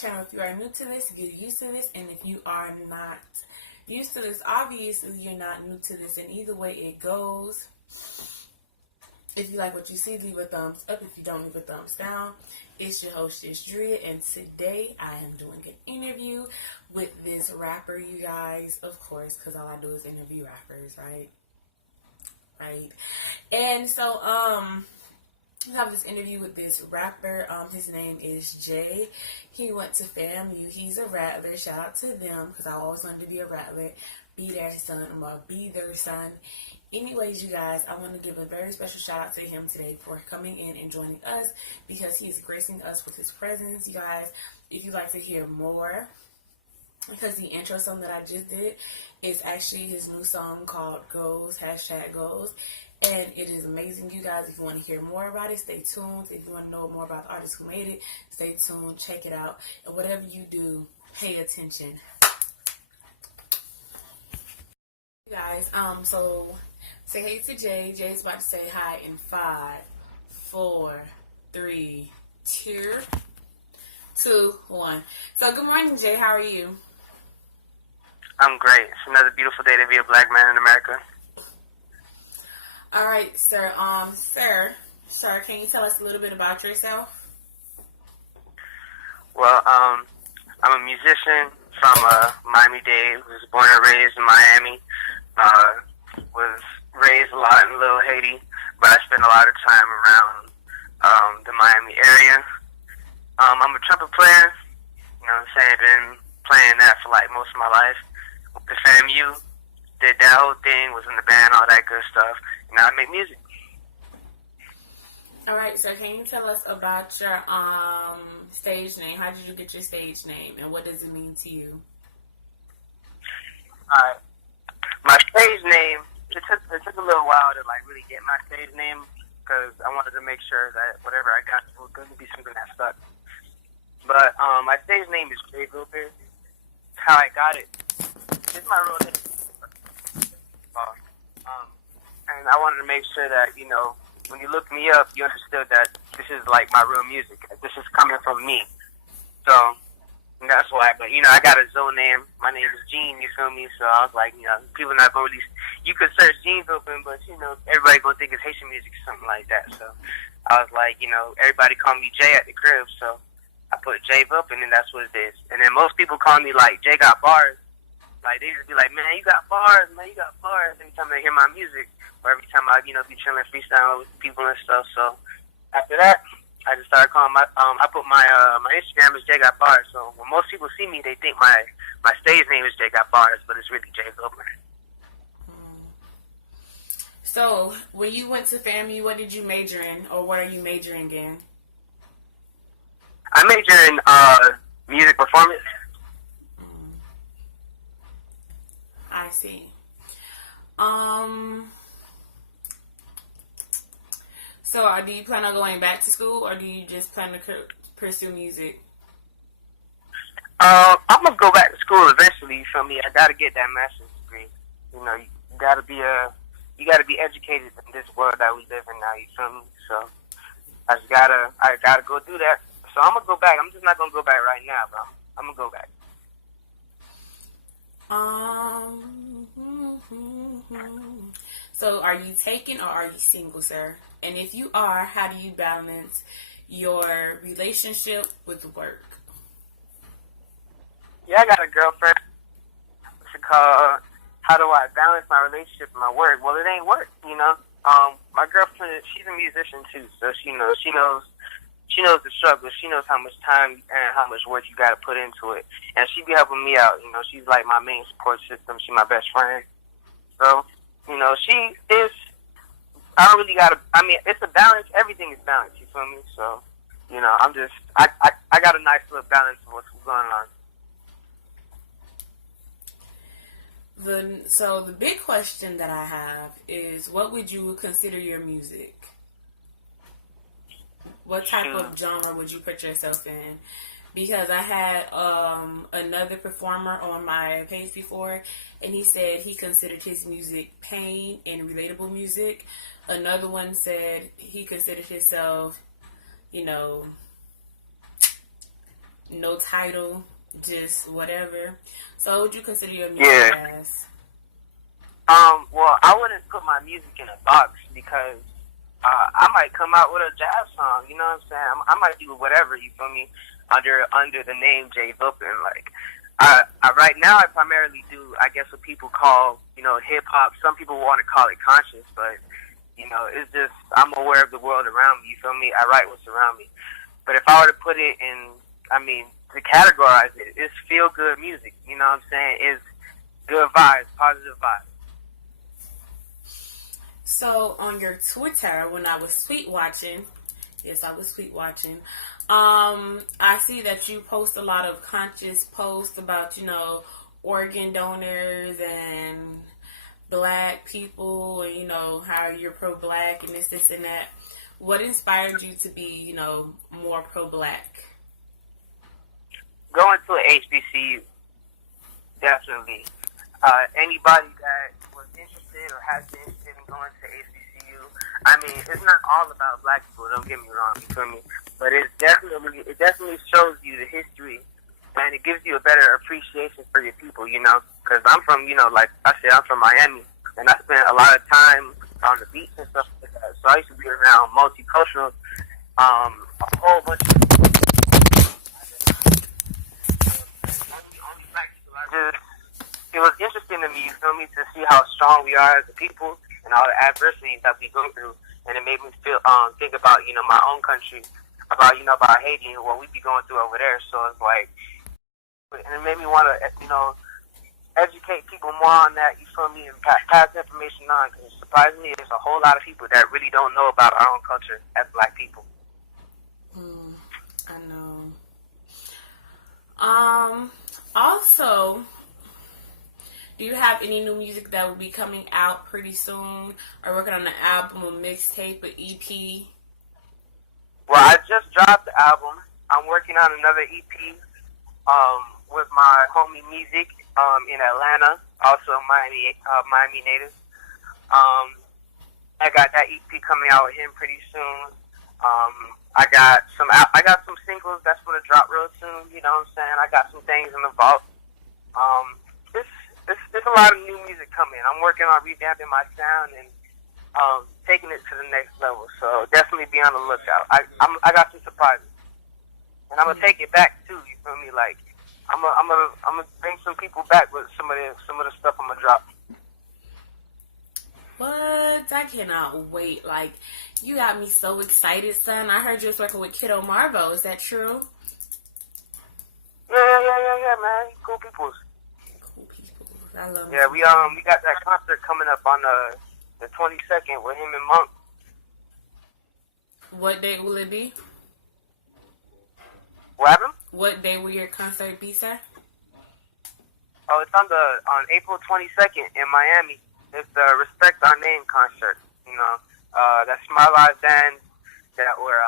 channel. If you are new to this, get used to this, and if you are not used to this, obviously you're not new to this, and either way it goes. If you like what you see, leave a thumbs up. If you don't, leave a thumbs down. It's your host, Drea, and today I am doing an interview with this rapper, you guys, of course, because all I do is interview rappers, right? And so, I have this interview with this rapper. His name is Jay. He went to FAMU. He's a Rattler. Shout out to them, because I always wanted to be a Rattler. Be their son. I'm going to be their son. Anyways, you guys, I want to give a very special shout out to him today for coming in and joining us, because he is gracing us with his presence. You guys, if you'd like to hear more, because the intro song that I just did is actually his new song called Goals, #Goals. And it is amazing, you guys. If you want to hear more about it, stay tuned. If you want to know more about the artist who made it, stay tuned, check it out. And whatever you do, pay attention. You guys, so say hey to Jay. Jay's about to say hi in 5, 4, 3, 2, 1. So good morning, Jay. How are you? I'm great. It's another beautiful day to be a black man in America. All right, sir. Sir, can you tell us a little bit about yourself? Well, I'm a musician from Miami-Dade. Was born and raised in Miami. Was raised a lot in Little Haiti, but I spent a lot of time around the Miami area. I'm a trumpet player. You know what I'm saying? Been playing that for like most of my life. Went to FAMU, did that whole thing, was in the band, all that good stuff. Now I make music. All right, so can you tell us about your stage name? How did you get your stage name, and what does it mean to you? All right. My stage name, it took a little while to like really get my stage name, because I wanted to make sure that whatever I got was going to be something that stuck. But my stage name is Vilpin. How I got it, it's my real name. And I wanted to make sure that, you know, when you look me up, you understood that this is like my real music. This is coming from me. So that's why. But, you know, I got a zone name. My name is Gene, you feel me? So I was like, you know, people not going to really, you could search Gene Vilpin, but, you know, everybody going to think it's Haitian music or something like that. So I was like, you know, everybody call me Jay at the crib. So I put Jay Vilpin, and that's what it is. And then most people call me, like, Jay got bars. Like, they just be like, man, you got bars, man, you got bars. Every time they hear my music, or every time I, you know, be chilling freestyling with people and stuff. So after that, I just started calling I put my Instagram as Jay Got Bars. So when most people see me, they think my stage name is Jay Got Bars, but it's really Jay Vilpin. So when you went to FAMU, what did you major in, or what are you majoring in? I major in music performance. I see. So do you plan on going back to school, or do you just plan to pursue music? I'm gonna go back to school eventually. You feel me? I gotta get that master's degree. You know, you gotta be educated in this world that we live in now. You feel me? So I gotta go do that. So I'm gonna go back. I'm just not gonna go back right now, but I'm gonna go back. So are you taken, or are you single, sir? And if you are, how do you balance your relationship with work? Yeah, I got a girlfriend. What's it called? How do I balance my relationship and my work? Well, it ain't work, you know. My girlfriend, she's a musician too, so she knows the struggle. She knows how much time and how much work you got to put into it. And she be helping me out. You know, she's like my main support system. She's my best friend. So, you know, she is, I don't really got to, I mean, it's a balance. Everything is balanced, you feel me? So, you know, I got a nice little balance of what's going on. So the big question that I have is, what would you consider your music? What type of genre would you put yourself in? Because I had another performer on my page before, and he said he considered his music pain and relatable music. Another one said he considered himself, you know, no title, just whatever. So what would you consider your music as? Well, I wouldn't put my music in a box because I might come out with a jazz song. You know what I'm saying? I might do whatever. You feel me? Under the name J Vilpin. Like, I right now I primarily do, I guess, what people call, hip hop. Some people want to call it conscious, but it's just I'm aware of the world around me. You feel me? I write what's around me. But if I were to put it in, to categorize it, it's feel good music. You know what I'm saying? It's good vibes, positive vibes. So on your Twitter, when I was tweet watching, yes, I was tweet watching. I see that you post a lot of conscious posts about, organ donors and black people, and how you're pro-black and this and that. What inspired you to be, more pro-black? Going to an HBCU, definitely. Anybody that was interested or has been interested in going to HBCU, it's not all about black people. Don't get me wrong, you feel me? But it definitely shows you the history, and it gives you a better appreciation for your people. Because I'm from, like I said, I'm from Miami, and I spent a lot of time on the beach and stuff like that. So I used to be around multicultural, a whole bunch of only black people. It was interesting to me, you feel me, to see how strong we are as a people and all the adversities that we go through, and it made me think about my own country, about Haiti and what we be going through over there. So it's like, and it made me want to educate people more on that, you feel me, and pass information on, because surprisingly there's a whole lot of people that really don't know about our own culture as black people. I know. Also, do you have any new music that will be coming out pretty soon? Or working on an album, a mixtape, an EP? Well, I just dropped the album. I'm working on another EP with my homie Music in Atlanta, also Miami native. I got that EP coming out with him pretty soon. I got some singles that's gonna drop real soon. You know what I'm saying? I got some things in the vault. There's a lot of new music coming. I'm working on revamping my sound and taking it to the next level. So definitely be on the lookout. I got some surprises, and I'm gonna take it back too. You feel me? Like I'm gonna bring some people back with some of the stuff I'm gonna drop. What? I cannot wait. Like, you got me so excited, son. I heard you was working with Kiddo Marvo. Is that true? Yeah, man. Cool people. I love it. Yeah, we got that concert coming up on the 22nd with him and Monk. What date will it be? What happened? What day will your concert be, sir? Oh, it's on April 22nd in Miami. It's the Respect Our Name concert. That's my live band that we're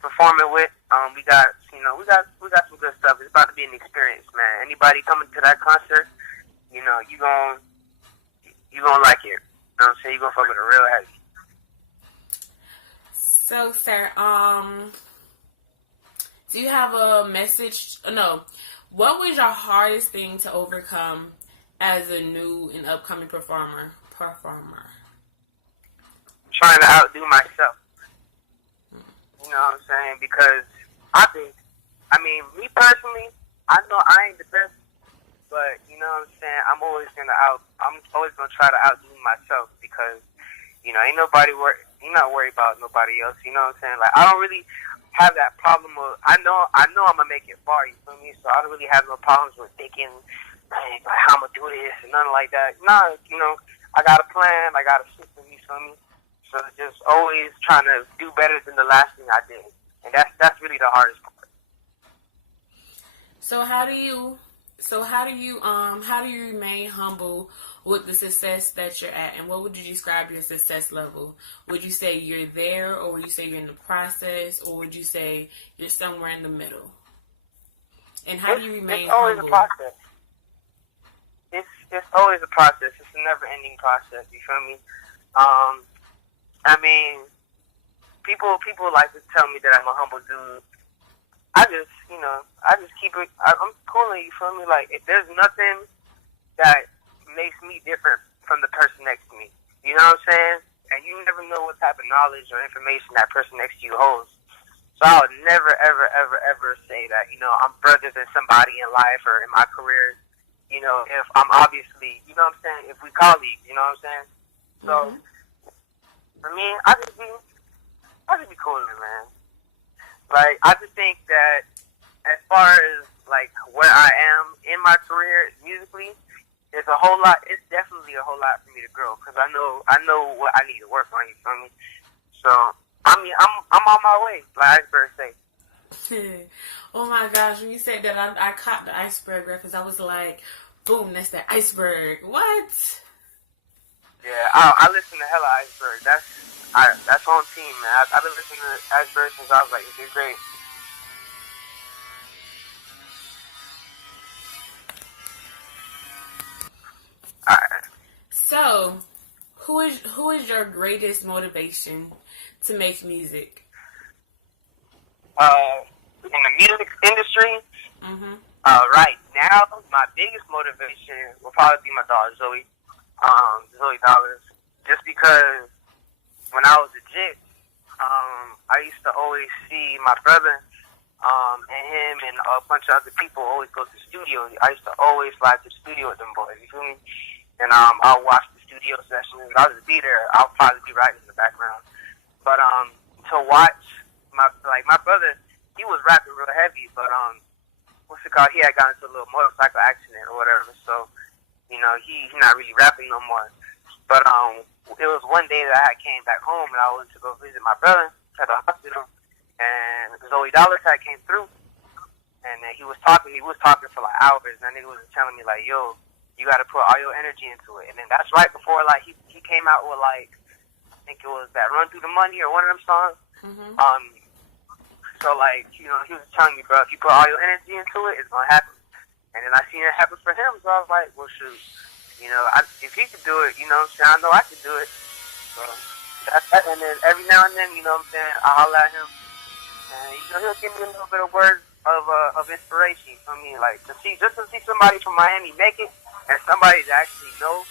performing with. We got some good stuff. It's about to be an experience, man. Anybody coming to that concert, you gonna like it. You know what I'm saying? You gonna fuck with it real heavy. So, sir, do you have a message? No. What was your hardest thing to overcome as a new and upcoming performer? Trying to outdo myself. You know what I'm saying? Because me personally, I know I ain't the best, but you know what I'm saying? I'm always gonna try to outdo myself because, ain't nobody you're not worried about nobody else, you know what I'm saying? Like, I don't really have that problem of, I know I'm gonna make it far, you feel me? So I don't really have no problems with thinking, like, how I'm gonna do this and nothing like that. Nah, I got a plan, I got a system, you feel me? So just always trying to do better than the last thing I did. And that's really the hardest part. So how do you remain humble with the success that you're at? And what would you describe your success level? Would you say you're there, or would you say you're in the process, or would you say you're somewhere in the middle? And how do you remain humble? It's always a process. It's always a process. It's a never-ending process. You feel me? People like to tell me that I'm a humble dude, I just keep it. I'm cooling. You feel me? Like there's nothing that makes me different from the person next to me. You know what I'm saying? And you never know what type of knowledge or information that person next to you holds. So I would never, ever, ever, ever say that, I'm further than somebody in life or in my career, if I'm obviously, you know what I'm saying, if we colleagues, you know what I'm saying? So, for me, I just be cooler, man. Like, I just think that as far as, like, where I am in my career musically, it's definitely a whole lot for me to grow, because I know what I need to work on, you feel me? So, I mean, I'm on my way, like Iceberg say. Oh my gosh, when you said that, I caught the iceberg reference. I was like, boom, that's the iceberg. What? Yeah, I listen to hella Iceberg. That's on team, man. I've been listening to Iceberg since I was like in 5th grade. Alright. So, who is your greatest motivation to make music? In the music industry, right now, my biggest motivation will probably be my daughter Zoe Dollars. Just because when I was a jit, I used to always see my brother and him and a bunch of other people always go to the studio. I used to always fly to the studio with them boys. You feel me? And I'll watch the studio sessions. I'll just be there. I'll probably be writing in the background. But to watch my brother, he was rapping real heavy, but what's it called? He had gotten into a little motorcycle accident or whatever. So he's not really rapping no more. But it was one day that I came back home and I went to go visit my brother at the hospital, and Zoe Dollars came through, and then he was talking for like hours, and then he was telling me like, yo, you got to put all your energy into it. And then that's right before like he came out with like, I think it was that Run Through the Money or one of them songs. So like, he was telling me, bro, if you put all your energy into it, it's gonna happen. And then I seen it happen for him, so I was like, well, shoot, if he could do it, I know I could do it. So that's that. And then every now and then, I holler at him, and he'll give me a little bit of words of inspiration. I mean, like to see somebody from Miami make it, and somebody that actually knows,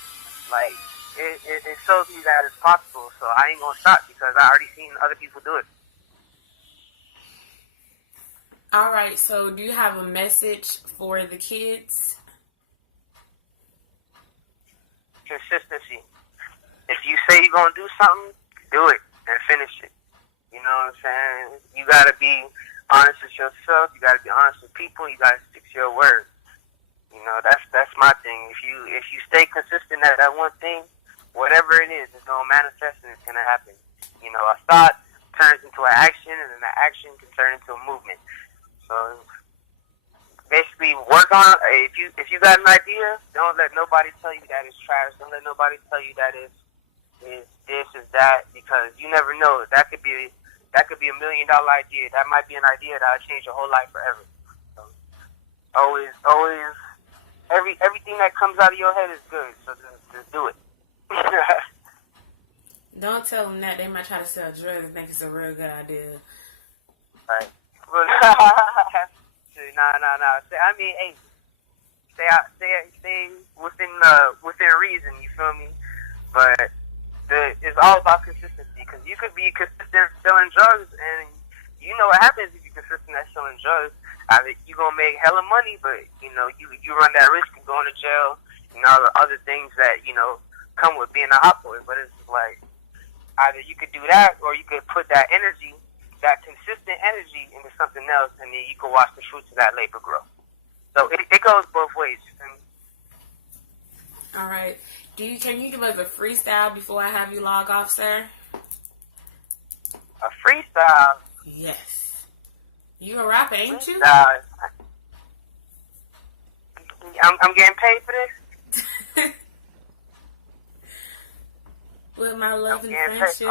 like it shows me that it's possible. So I ain't gonna stop because I already seen other people do it. All right, so do you have a message for the kids? Consistency. If you say you're going to do something, do it and finish it. You know what I'm saying? You got to be honest with yourself. You got to be honest with people. You got to stick to your word. That's my thing. If you stay consistent at that one thing, whatever it is, it's going to manifest and it's going to happen. A thought turns into an action, and then that action can turn into a movement. So basically, work on it. If you got an idea, don't let nobody tell you that it's trash. Don't let nobody tell you that is this is that, because you never know. That could be $1 million idea. That might be an idea that'll change your whole life forever. So always, everything that comes out of your head is good. So just do it. Don't tell them that. They might try to sell drugs and think it's a real good idea. Right. Nah. I mean, hey, stay within reason. You feel me? But it's all about consistency, because you could be consistent selling drugs, and you know what happens if you're consistent at selling drugs. Either you're gonna make hella money, but you run that risk of going to jail and all the other things that come with being a hot boy. But it's like either you could do that, or you could put that energy, that consistent energy, into something else, and then you can watch the fruits of that labor grow. So it goes both ways. All right. Can you give us a freestyle before I have you log off, sir? A freestyle? Yes. You a rapper, ain't you? I'm getting paid for this? With my love and friendship.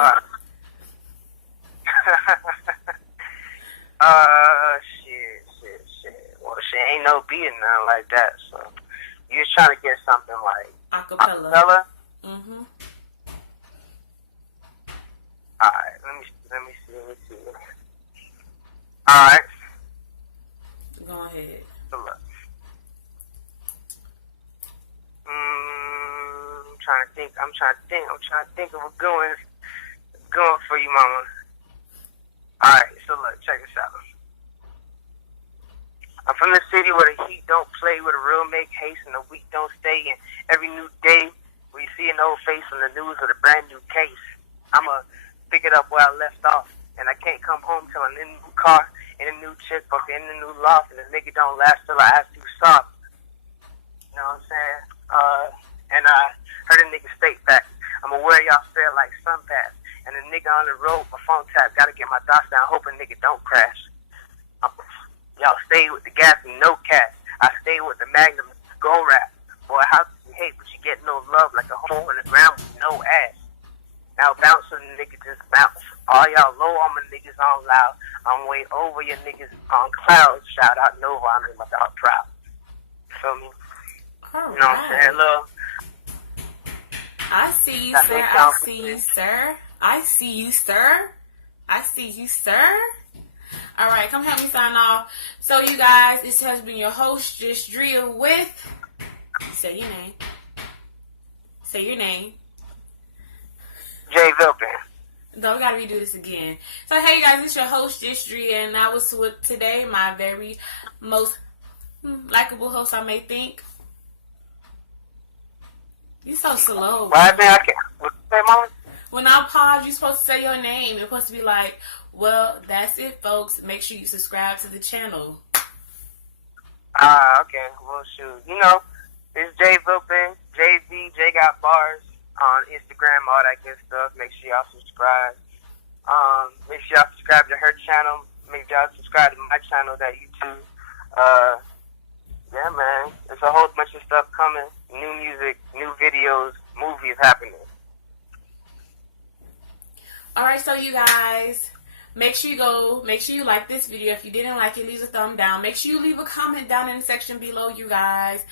Shit. Well, shit ain't no beat or nothing like that. So you're just trying to get something like acapella. Mhm. All right. Let me see. All right. Go ahead. So look. I'm trying to think of a good one for you, mama. Alright, so look, check this out. I'm from the city where the heat don't play, where the real make haste and the weak don't stay. And every new day, we see an old face on the news with a brand new case. I'ma pick it up where I left off, and I can't come home till I'm in a new car, in a new chick, or in a new loft, and the nigga don't last till I ask too soft. You know what I'm saying? And I heard a nigga state that I'ma wear y'all fair like sun pass. And a nigga on the road, my phone tap, gotta get my dots down, hoping nigga don't crash. Y'all stay with the gas and no cash. I stay with the Magnum, go rap. Boy, how can you hate, but you get no love like a hole in the ground with no ass. Now bounce and the nigga just bounce. All y'all low on my niggas on loud. I'm way over your niggas on clouds. Shout out Nova, I made my dog proud. Feel me? All you know what I'm saying, love? I see you, sir. I see you, sir. I see you, sir. I see you, sir. All right, come help me sign off. So, you guys, this has been your host, Drea with... Say your name. Say your name. J. Vilpin. No, we gotta redo this again. So, hey, guys, it's your host, Drea, and I was with today my very most likable host, I may think. You're so slow. Well, I think I can. What you say, mama? When I pause, you're supposed to say your name. You're supposed to be like, well, that's it, folks. Make sure you subscribe to the channel. Okay. Well, shoot. You know, it's J Vilpin, JV, J got bars on Instagram, all that good stuff. Make sure y'all subscribe. Make sure y'all subscribe to her channel. Make sure y'all subscribe to my channel, that YouTube. Yeah, man. There's a whole bunch of stuff coming. New music, new videos, movies happening. Alright, so you guys, make sure you like this video. If you didn't like it, leave a thumb down. Make sure you leave a comment down in the section below, you guys.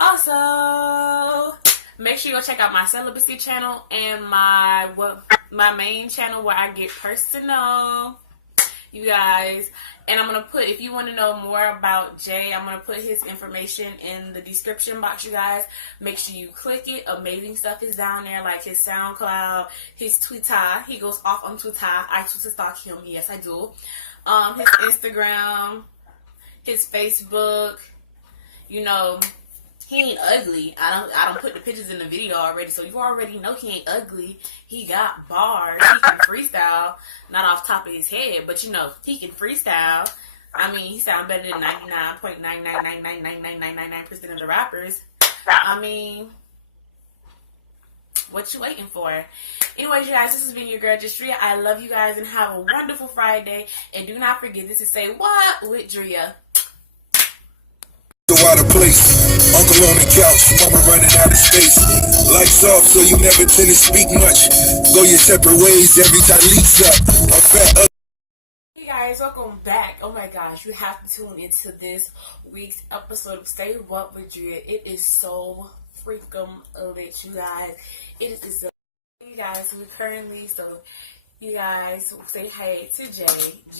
Also, make sure you go check out my Celibacy Channel and my main channel where I get personal, you guys. And I'm going to put, if you want to know more about Jay, I'm going to put his information in the description box, you guys. Make sure you click it. Amazing stuff is down there, like his SoundCloud, his Twitter. He goes off on Twitter. I Twitter stalk him. Yes, I do. His Instagram, his Facebook. You know, he ain't ugly. I don't put the pictures in the video already, so you already know he ain't ugly. He got bars. He can freestyle, not off top of his head, but you know he can freestyle. I mean, he sounds better than 99.9999999% of the rappers. I mean, what you waiting for? Anyways, you guys, this has been your girl, Drea. I love you guys and have a wonderful Friday. And do not forget this to say what with Drea. Out of place, uncle on the couch, mama running out of space. Lights off, so you never tend to speak much. Go your separate ways, every time leaks up. A fat. Hey guys, welcome back. Oh my gosh, you have to tune into this week's episode of Say What with Drea. It is so freaking lit, you guys. It is so. You guys, we currently, so you guys say hey to Jay.